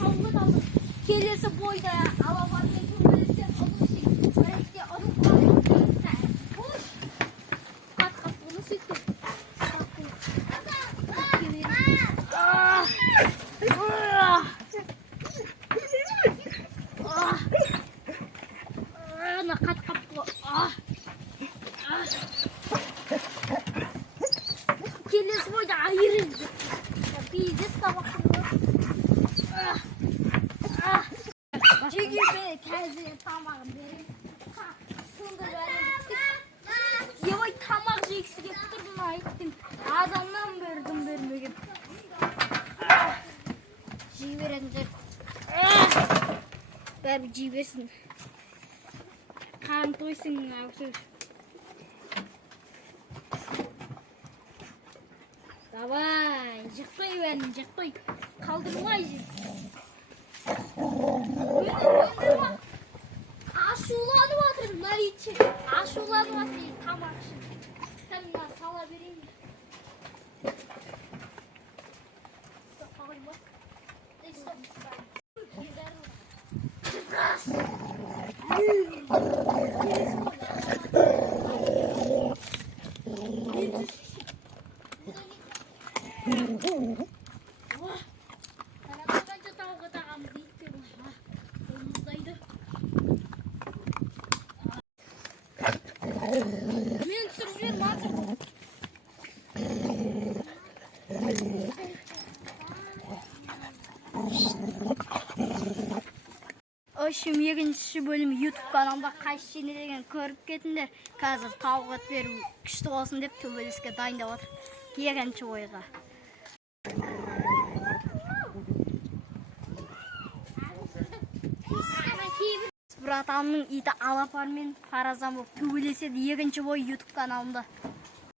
тауға далдық. Келесі бойда алабаймен төбелесін ұлышын. Біректе ұлық қалдық. Қош. Қат-қат бұны сөйтті. Келесі бойда айырызды. Пиздес табақтың бар. Жеге бәне кәзіне тамағын берем. Сынды бәрін. Ебай тамақ жегісі кеп тұрдың айттың. Азаннан бердім бермеген. Жей беріңдер. Бәрі жей берсін. Қан тойсын аусы. Давай, жықпай бәрін, жықпай. Қалдырмай жей. Ашуланып атыр, наличе. Ашуланып атыр, тамақ үшін. Сәнна сала берейін. Мен түсіріп жіберім атыр. Өшім екінші бөлім YouTube каналында қайшы жеңі деген көріп кетіндер. Қазір тауық ет беру күшті болсын деп төбелеске дайындап отыр. Екінші ойға. Братамның иті алапармен паразан болып төбелеседі. Екінші бой YouTube каналында.